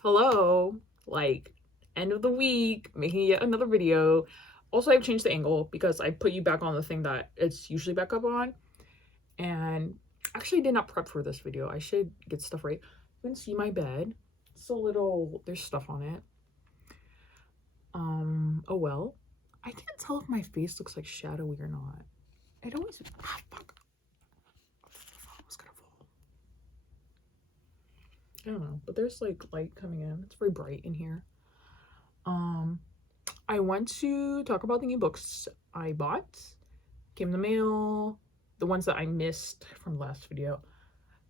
Hello, like end of the week, making yet another video. Also, I've changed the angle because I put you back on the thing that it's usually back up on, and actually did not prep for this video. I should get stuff right. You can see my bed. It's a little, there's stuff on it. Oh well. I can't tell if my face looks like shadowy or not. It always, fuck. I was gonna fall. I don't know, but there's like light coming in. It's very bright in here. I want to talk about the new books I bought. Came in the mail. The ones that I missed from last video.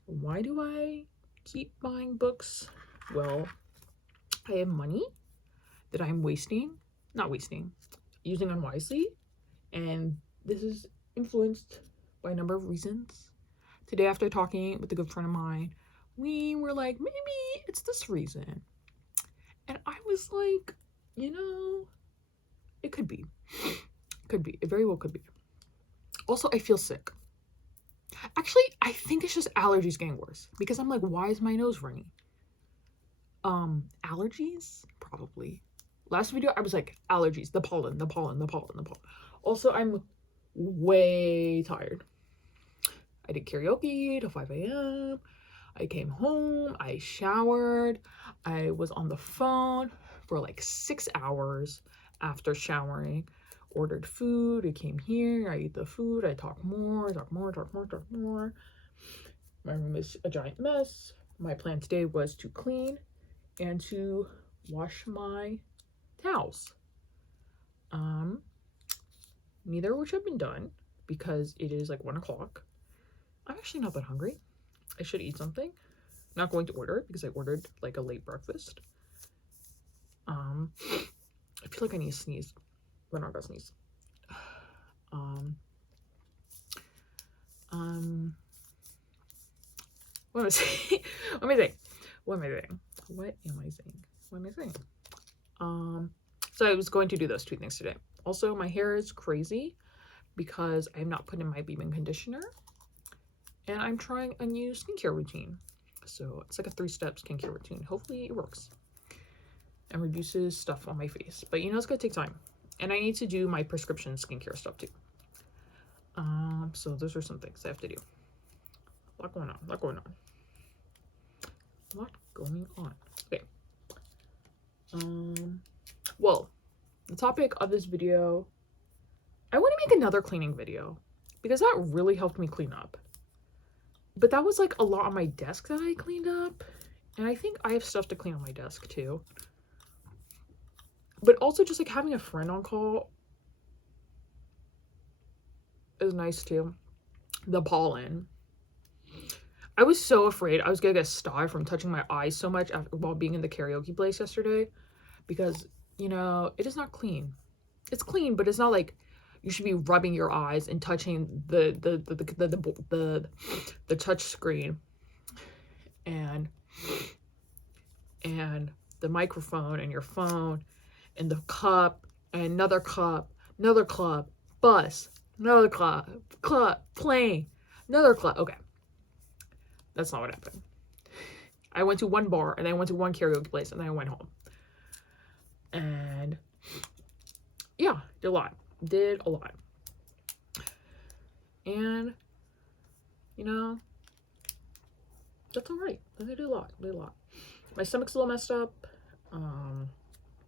Why do I keep buying books? Well, I have money that I'm not wasting, using unwisely. And this is influenced by a number of reasons. Today, after talking with a good friend of mine, we were like, maybe it's this reason. And I was like, it could be. Could be. It very well could be. Also, I feel sick. Actually, I think it's just allergies getting worse because I'm like, why is my nose runny? Allergies? Probably. Last video, I was like, allergies, the pollen. Also, I'm way tired. I did karaoke till 5 a.m. I came home, I showered, I was on the phone for like 6 hours after showering, ordered food, I came here, I ate the food, I talk more. My room is a giant mess. My plan today was to clean and to wash my towels. Neither of which have been done because it is like 1 o'clock. I'm actually not that hungry. I should eat something. Not going to order because I ordered like a late breakfast. I feel like I need to sneeze, but I'm not gonna sneeze. What am I saying? What am I saying? So I was going to do those 2 things today. Also, my hair is crazy because I'm not putting my leave-in conditioner, and I'm trying a new skincare routine. So it's like a 3-step skincare routine. Hopefully it works and reduces stuff on my face. But it's gonna take time. And I need to do my prescription skincare stuff too. So those are some things I have to do. A lot going on. Okay. Well, the topic of this video, I want to make another cleaning video because that really helped me clean up. But that was like a lot on my desk that I cleaned up. And I think I have stuff to clean on my desk too. But also just like having a friend on call is nice too. The pollen. I was so afraid I was gonna get sty from touching my eyes so much while being in the karaoke place yesterday because, it is not clean. It's clean, but it's not like you should be rubbing your eyes and touching the touch screen and the microphone and your phone and the cup and another cup, bus, another club, plane, another club. Okay. That's not what happened. I went to one bar and I went to one karaoke place and then I went home. And yeah, did a lot. And that's all right. I did a lot. My stomach's a little messed up.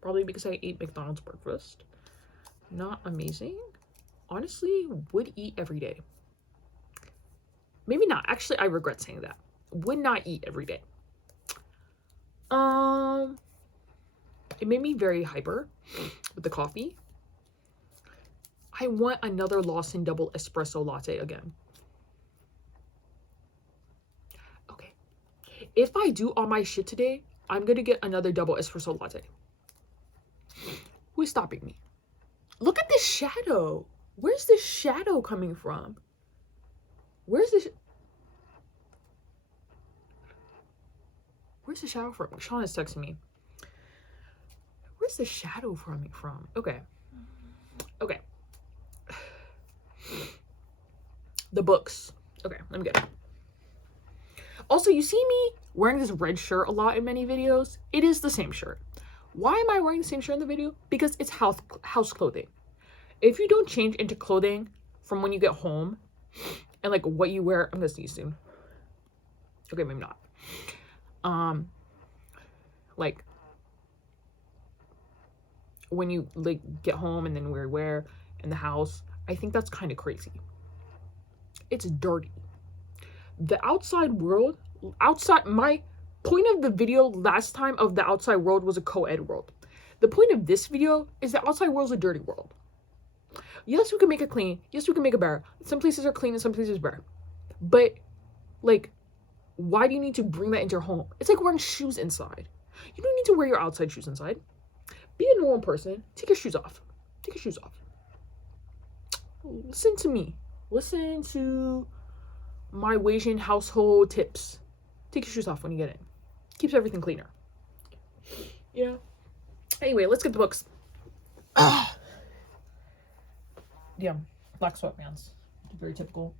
Probably because I ate McDonald's breakfast. Not amazing. Honestly, would eat every day. Maybe not. Actually, I regret saying that. Would not eat every day. It made me very hyper with the coffee. I want another Lawson double espresso latte again. Okay. If I do all my shit today, I'm gonna get another double espresso latte. Who is stopping me? Look at this shadow. Where's this shadow coming from? Where's the shadow from? Sean is texting me. Where's the shadow from? Okay. The books. Okay, let me get it. Also, you see me wearing this red shirt a lot in many videos. It is the same shirt. Why am I wearing the same shirt in the video? Because it's house clothing. If you don't change into clothing from when you get home and like what you wear, I'm gonna sneeze soon. Okay, maybe not. Like when you like get home and then wear in the house, I think that's kind of crazy. It's dirty. The outside world, my point of the video last time of the outside world was a co-ed world. The point of this video is the outside world is a dirty world. Yes, we can make it clean. Yes, we can make it better. Some places are clean and some places are better. But, like, why do you need to bring that into your home? It's like wearing shoes inside. You don't need to wear your outside shoes inside. Be a normal person. Take your shoes off. Take your shoes off. Listen to me. Listen to my Wasian household tips. Take your shoes off when you get in. Keeps everything cleaner. Yeah. Anyway, let's get the books. Yeah, black sweatpants. Very typical.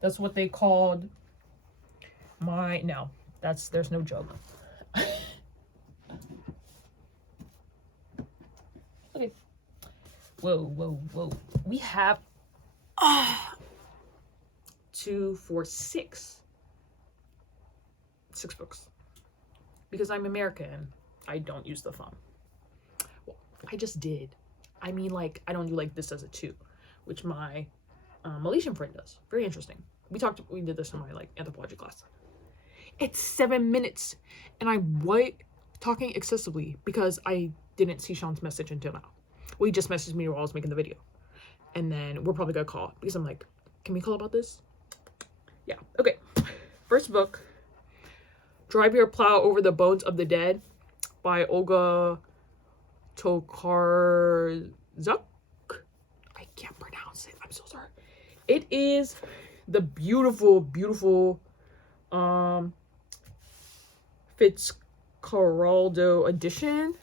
That's what they called my... No, there's no joke. Okay. Whoa. We have 2, 4, 6 books. Because I'm American, I don't use the thumb. Well, I just did. I mean, like, I don't do like this as a 2, which my Malaysian friend does. Very interesting. We did this in my like anthropology class. It's 7 minutes, and I'm talking excessively because I didn't see Sean's message until now. Well, he just messaged me while I was making the video, and then we're probably gonna call because I'm like, can we call about this? Yeah. Okay. First book. Drive Your Plow Over the Bones of the Dead by Olga Tokarzuk. I can't pronounce it. I'm so sorry. It is the beautiful Fitzcarraldo edition.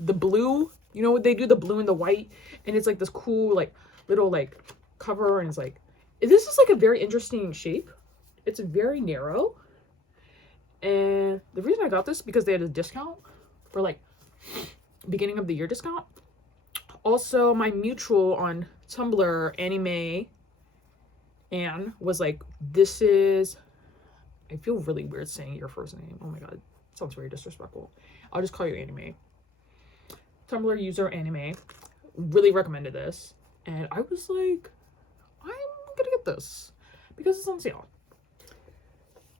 The blue, you know what they do? The blue and the white. And it's like this cool, like, little, like, cover. And it's like, this is like a very interesting shape. It's very narrow. And the reason I got this because they had a discount for like beginning of the year discount. Also, my mutual on Tumblr, Anime Anne, was like, this is... I feel really weird saying your first name. Oh my god. It sounds very disrespectful. I'll just call you Anime. Tumblr user Anime really recommended this. And I was like, I'm gonna get this because it's on sale.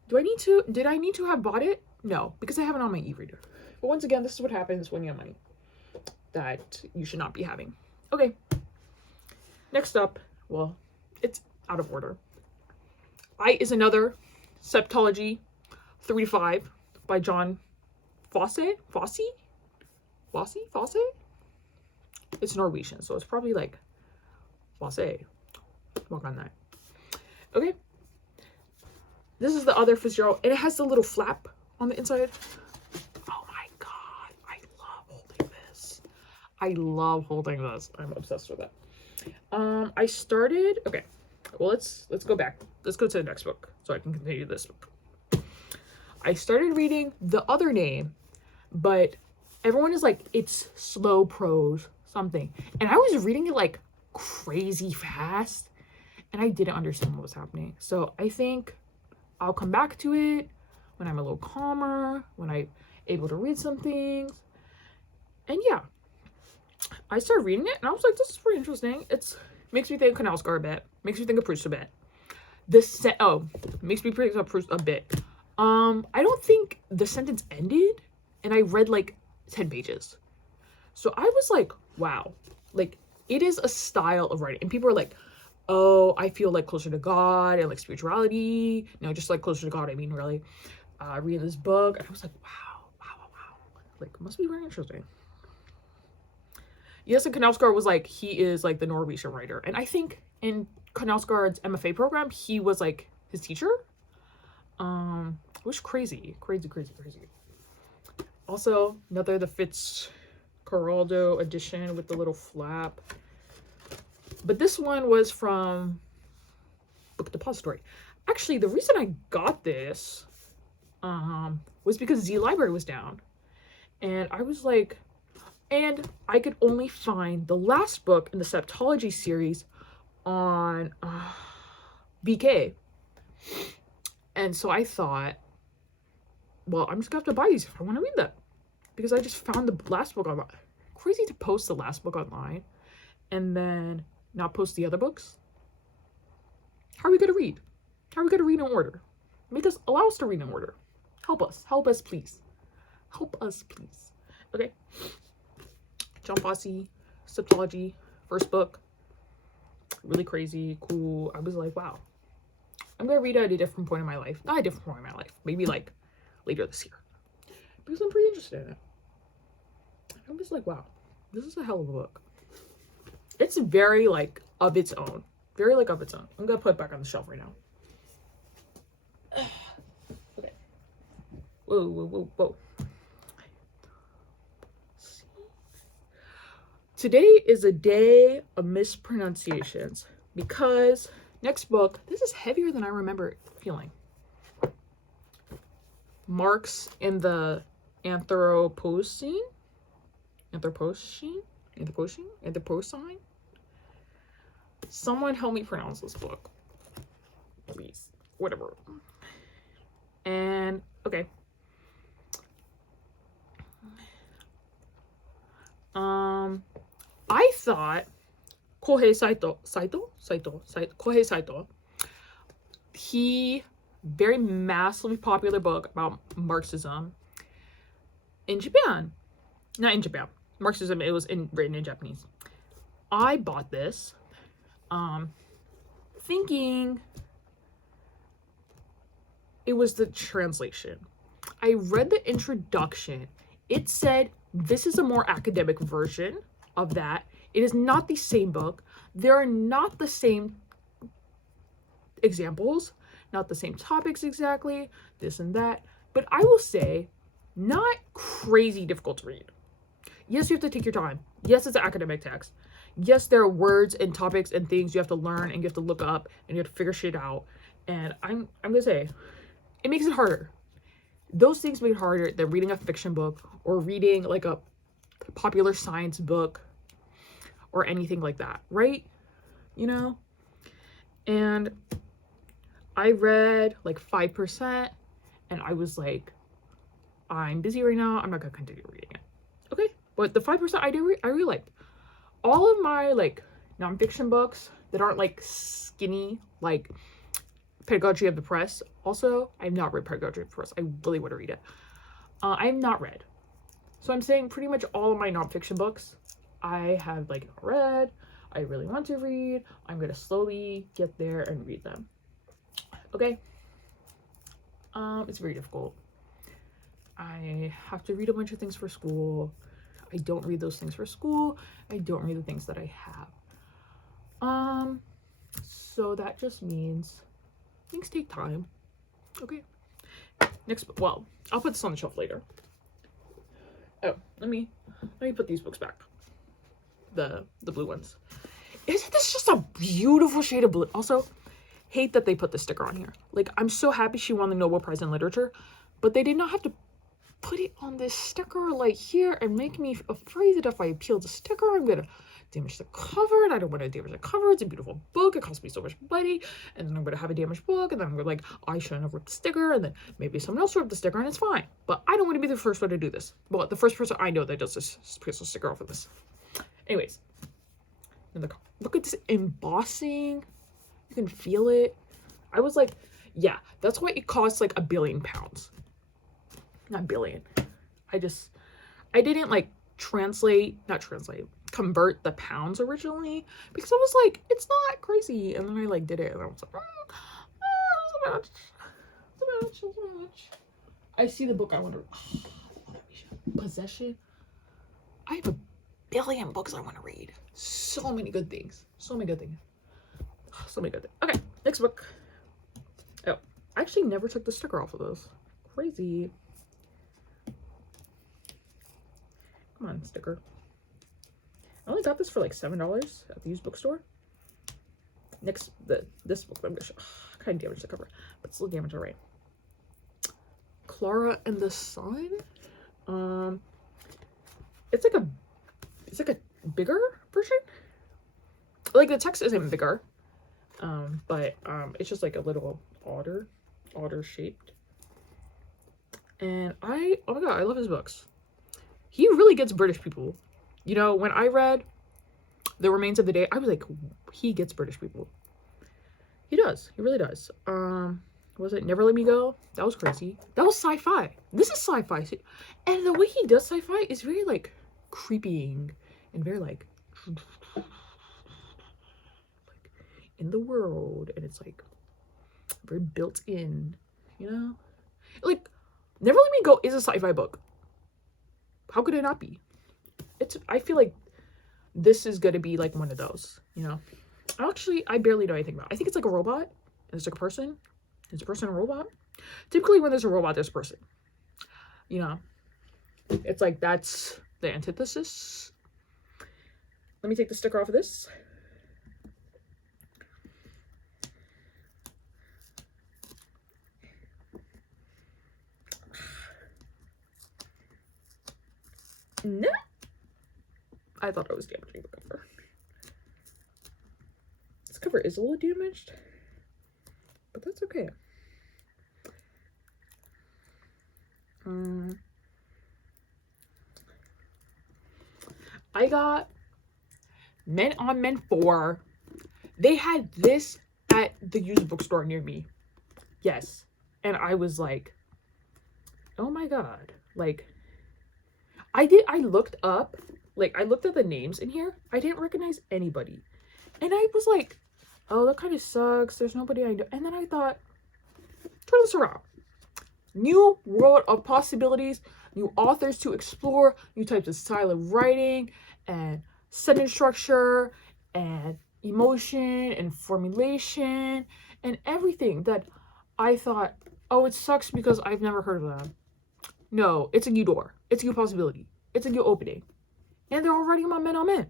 Did I need to have bought it? No, because I have it on my e-reader. But once again, this is what happens when you have money that you should not be having. Okay. Next up, well, it's out of order. I is Another Septology 3 to 5 by John Fosse? It's Norwegian, so it's probably like Fosse. Walk on that. Okay. This is the other Fitzgerald, and it has the little flap on the inside. Oh my god, I love holding this. I love holding this. I'm obsessed with it. I started, okay, well, let's go back. Let's go to the next book so I can continue this book. I started reading The Other Name, but everyone is like, it's slow prose, something. And I was reading it like crazy fast, and I didn't understand what was happening. So I think I'll come back to it when I'm a little calmer, when I'm able to read some things. And yeah, I started reading it and I was like, this is pretty interesting. It makes me think of Knausgaard a bit. Makes me think of Proust a bit. Makes me think of Proust a bit. I don't think the sentence ended and I read like 10 pages. So I was like, wow, like it is a style of writing. And people are like, oh, I feel like closer to God and like spirituality. No, just like closer to God, I mean, really. Reading this book, and I was like, wow. Like, must be very interesting. Yes, and Knausgaard was like, he is like the Norwegian writer. And I think in Knausgaard's MFA program, he was like his teacher. Which crazy. Also, another the Fitzcarraldo edition with the little flap. But this one was from book depository. Actually, the reason I got this was because Z Library was down. And I was like, and I could only find the last book in the Septology series on BK. And so I thought, well, I'm just gonna have to buy these if I want to read them. Because I just found the last book online. Crazy to post the last book online and then not post the other books. How are we gonna read? How are we gonna read in order? Allow us to read in order. Help us, please. Help us, please. Okay. John Fosse, Septology, first book. Really crazy, cool. I was like, wow. I'm gonna read it at a different point in my life. Not a different point in my life. Maybe like later this year. Because I'm pretty interested in it. I'm just like, wow, this is a hell of a book. It's very like of its own. Very like of its own. I'm gonna put it back on the shelf right now. Okay. Whoa. Today is a day of mispronunciations because next book, this is heavier than I remember feeling. Marx in the Anthropocene. Someone help me pronounce this book, please. Whatever. And okay. I thought Kohei Saito, Kohei Saito, he very massively popular book about Marxism in Japan. Not in Japan. Marxism, it was written in Japanese. I bought this thinking it was the translation. I read the introduction. It said this is a more academic version of that. It is not the same book. There are not the same examples, not the same topics exactly, this and that. But I will say, not crazy difficult to read. Yes, you have to take your time. Yes, it's an academic text. Yes, there are words and topics and things you have to learn and you have to look up and you have to figure shit out. And I'm gonna say, it makes it harder. Those things make it harder than reading a fiction book or reading like a popular science book or anything like that, right? You know? And I read like 5% and I was like, I'm busy right now. I'm not gonna continue reading it. Okay? But the 5% I really liked. All of my like nonfiction books that aren't like skinny, like Pedagogy of the Press. Also, I have not read Pedagogy of the Press. I really want to read it. I have not read. So I'm saying pretty much all of my nonfiction books I have like not read. I really want to read. I'm gonna slowly get there and read them. Okay. It's very difficult. I have to read a bunch of things for school. I don't read those things for school. I don't read the things that I have. So that just means things take time. Okay. Next, well, I'll put this on the shelf later. Oh, let me put these books back. The blue ones. Isn't this just a beautiful shade of blue? Also, hate that they put the sticker on here. Like, I'm so happy she won the Nobel Prize in Literature, but they did not have to put it on this sticker like here and make me afraid that if I peel the sticker, I'm gonna damage the cover, and I don't want to damage the cover. It's a beautiful book. It cost me so much money, and then I'm gonna have a damaged book, and then I'm gonna like, I shouldn't have ripped the sticker, and then maybe someone else ripped the sticker, and it's fine. But I don't want to be the first one to do this. Well, the first person I know that does this pulls the sticker off of this. Anyways, look at this embossing. You can feel it. I was like, yeah, that's why it costs like £1 billion. Not billion. I didn't like convert the pounds originally because I was like, it's not crazy. And then I like did it and I was like, it's a match. I see the book I want to Possession. I have 1 billion books I want to read. So many good things. Okay, next book. Oh, I actually never took the sticker off of those. Crazy. Come on, sticker. I only got this for like $7 at the used bookstore. Next, this book, I'm gonna show, kind of damaged the cover, but still damaged alright. Clara and the Sun. It's like a bigger version. Like the text isn't bigger, but it's just like a little otter shaped. And oh my god, I love his books. He really gets British people. You know, when I read The Remains of the Day, I was like, he gets British people. He does. He really does. Was it Never Let Me Go? That was crazy. That was sci-fi. This is sci-fi. And the way he does sci-fi is very like creeping and very like in the world, and it's like very built in, you know? Like Never Let Me Go is a sci-fi book. How could it not be? I feel like this is gonna be like one of those, you know? Actually, I barely know anything about it. I think it's like a robot. It's like a person. Is a person a robot? Typically when there's a robot, there's a person. You know? It's like that's the antithesis. Let me take the sticker off of this. No. I thought I was damaging the cover. This cover is a little damaged, but that's okay. I got Men on Men 4. They had this at the used bookstore near me. Yes. And I was like, oh my god. Like, I looked up, like, I looked at the names in here. I didn't recognize anybody. And I was like, oh, that kind of sucks. There's nobody I know. And then I thought, turn this around. New world of possibilities, new authors to explore, new types of style of writing, and sentence structure, and emotion, and formulation, and everything that I thought, oh, it sucks because I've never heard of them. No, it's a new door. It's a new possibility. It's a new opening. And they're all writing about Men on Men.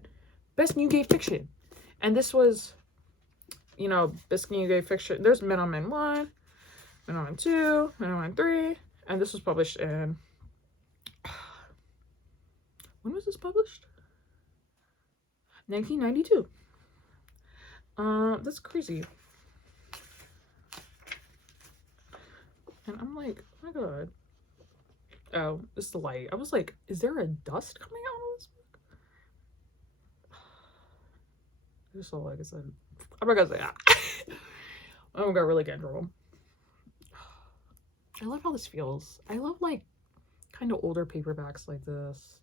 Best new gay fiction. And this was, you know, best new gay fiction. There's Men on Men 1. Men on Men 2, Men on Men 3, and this was published in... When was this published? 1992. That's crazy. And I'm like, oh my god. Oh, it's the light. I was like, is there a dust coming out of this book? I just saw, like I said, I'm not gonna say that. I'm gonna really get in trouble. I love how this feels. I love like kind of older paperbacks like this.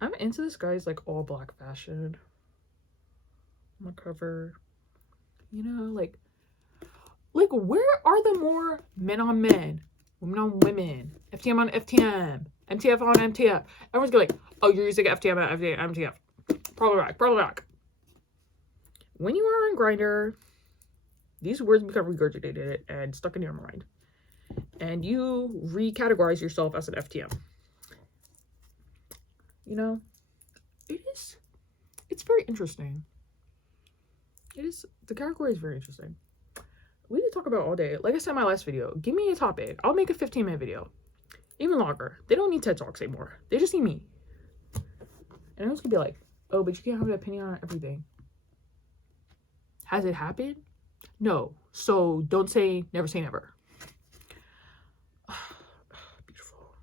I'm into this guy's like all black fashion on the cover. You know, like where are the more men on men, women on women, FTM on FTM, MTF on MTF? Everyone's going like, oh, you're using FTM on MTF. Problematic. When you are on Grindr, these words become regurgitated and stuck in your mind. And you recategorize yourself as an FTM. You know, it's very interesting. The category is very interesting. We could talk about all day. Like I said in my last video, give me a topic. I'll make a 15-minute video. Even longer. They don't need TED Talks anymore. They just need me. And I was gonna be like, oh, but you can't have an opinion on everything. Has it happened? No. So don't say never say never. Beautiful.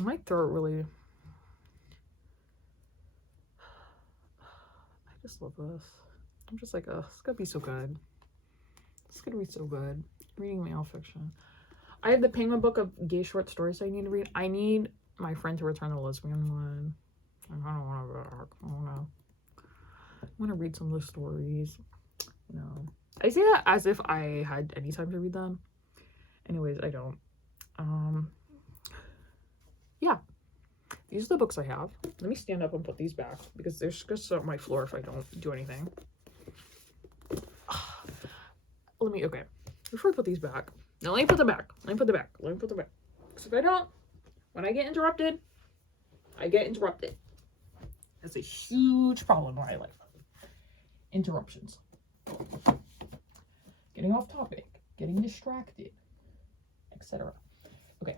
My throat really... I just love this. I'm just like, oh, it's gonna be so good. It's gonna be so good. Reading male fiction. I have the Penguin book of gay short stories I need to read. I need my friend to return the lesbian one. I don't want to. I don't know. I want to read some of the stories. You know, I say that as if I had any time to read them. Anyways, I don't. Yeah. These are the books I have. Let me stand up and put these back because they're just on my floor if I don't do anything. Okay. Before I put these back. Now let me put them back. Because if I don't, when I get interrupted, I get interrupted. That's a huge problem in my life. Interruptions. Getting off topic. Getting distracted. Etc. Okay.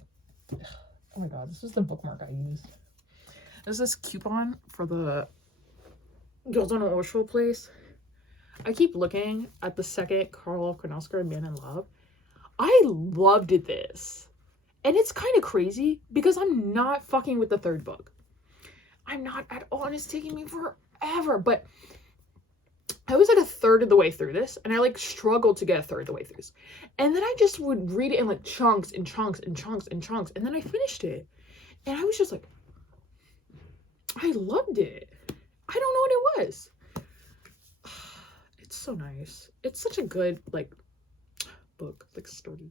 Oh my god, this was the bookmark I used. There's this coupon for the Girls on a Show place. I keep looking at the second Karl Kornowska Man in Love. I loved this. And it's kind of crazy because I'm not fucking with the third book. I'm not at all, and it's taking me forever. But I was like a third of the way through this, and I like struggled to get a third of the way through this. And then I just would read it in like chunks and chunks and chunks and chunks, and then I finished it. And I was just like, I loved it. I don't know what it was. It's so nice. It's such a good, like, book. Like, sturdy.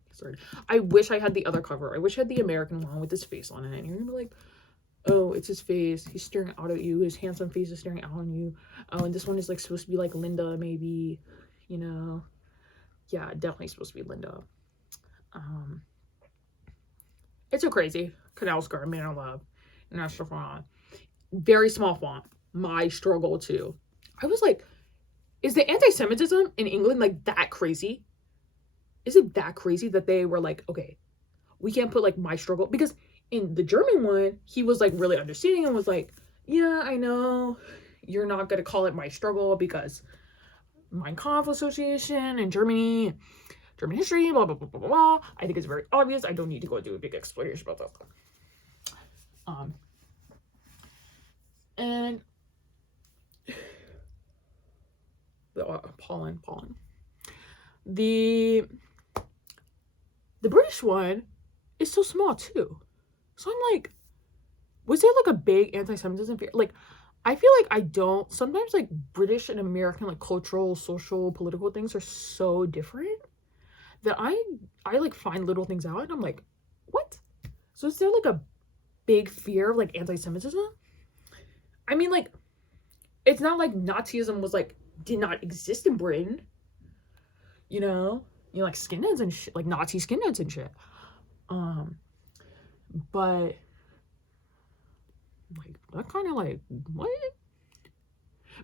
I wish I had the other cover. I wish I had the American one with his face on it. And you're gonna be like, oh, it's his face. He's staring out at you. His handsome face is staring out on you. Oh, and this one is, like, supposed to be, like, Linda, maybe. You know? Yeah, definitely supposed to be Linda. It's so crazy. Kornowska, Man in Love. National font. Very small font. My struggle, too. I was like, is the anti-Semitism in England, like, that crazy? Is it that crazy that they were like, okay, we can't put, like, my struggle? Because in the German one, he was, like, really understanding and was like, yeah, I know you're not going to call it my struggle because Mein Kampf Association in Germany, German history, blah, blah, blah, blah, blah. I think it's very obvious. I don't need to go do a big explanation about that. And the pollen. The British one is so small too. So I'm like, was there like a big anti-Semitism fear? Like, I feel like I don't. Sometimes like British and American like cultural, social, political things are so different that I like find little things out and I'm like, what? So is there like a big fear of like anti-Semitism? I mean, like, it's not like Nazism was like did not exist in Britain. You know, like skinheads and shit, like Nazi skinheads and shit. But like that kind of like what?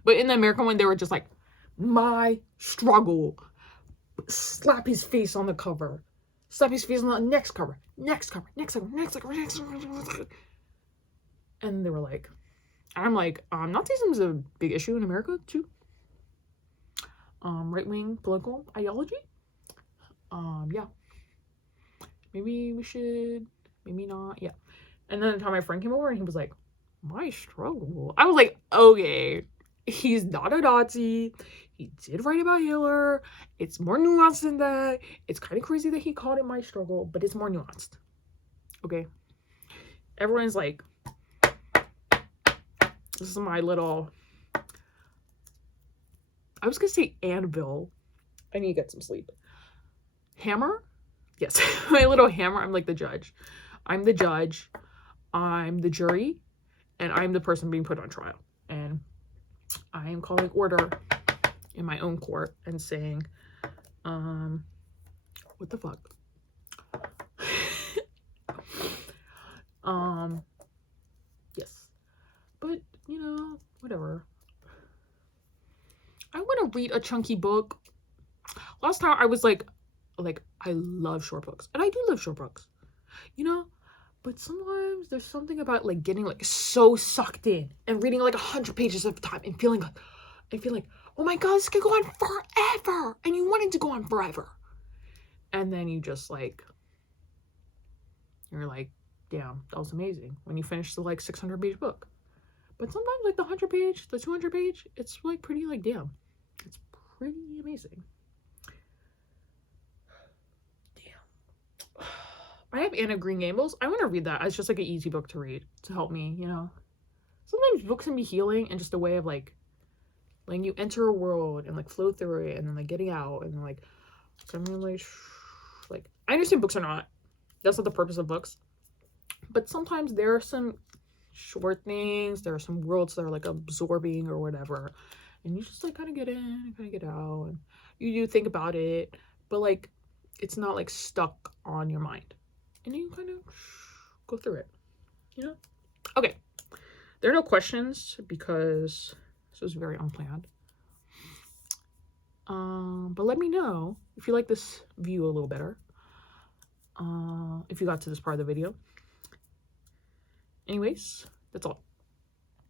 But in the American one, they were just like, my struggle. Slap his face on the cover. Slap his face on the next cover. Next cover. And they were like, I'm like, Nazism is a big issue in America too. Right-wing political ideology. Yeah. Maybe we should, maybe not. Yeah. And then the time my friend came over and he was like, my struggle. I was like, okay, he's not a Nazi. He did write about Hitler. It's more nuanced than that. It's kind of crazy that he called it my struggle, but it's more nuanced. Okay. Everyone's like, this is my little, I was gonna say anvil. I need to get some sleep. Hammer? Yes. My little hammer. I'm like the judge. I'm the judge. I'm the jury. And I'm the person being put on trial. And I am calling order in my own court and saying, what the fuck? Yes. But, you know, whatever. I want to read a chunky book. Last time I was like, I love short books. And I do love short books. You know? But sometimes there's something about like getting like so sucked in and reading like 100 pages at a time and feeling like, oh my god, this could go on forever. And you want it to go on forever. And then you just like, you're like, damn, that was amazing. When you finish the like 600 page book. But sometimes like the 100 page, the 200 page, it's like pretty like, damn, it's pretty amazing. Damn. I have Anna Green Gables. I want to read that. It's just like an easy book to read to help me, you know. Sometimes books can be healing and just a way of like you enter a world and like flow through it and then like getting out and then like something like I understand books are not. That's not the purpose of books. But sometimes there are some short things. There are some worlds that are like absorbing or whatever, and you just like kind of get in and kind of get out, and you do think about it, but like it's not like stuck on your mind. And you kind of go through it, you know? Okay. There are no questions because this was very unplanned. But let me know if you like this view a little better. If you got to this part of the video. Anyways, that's all.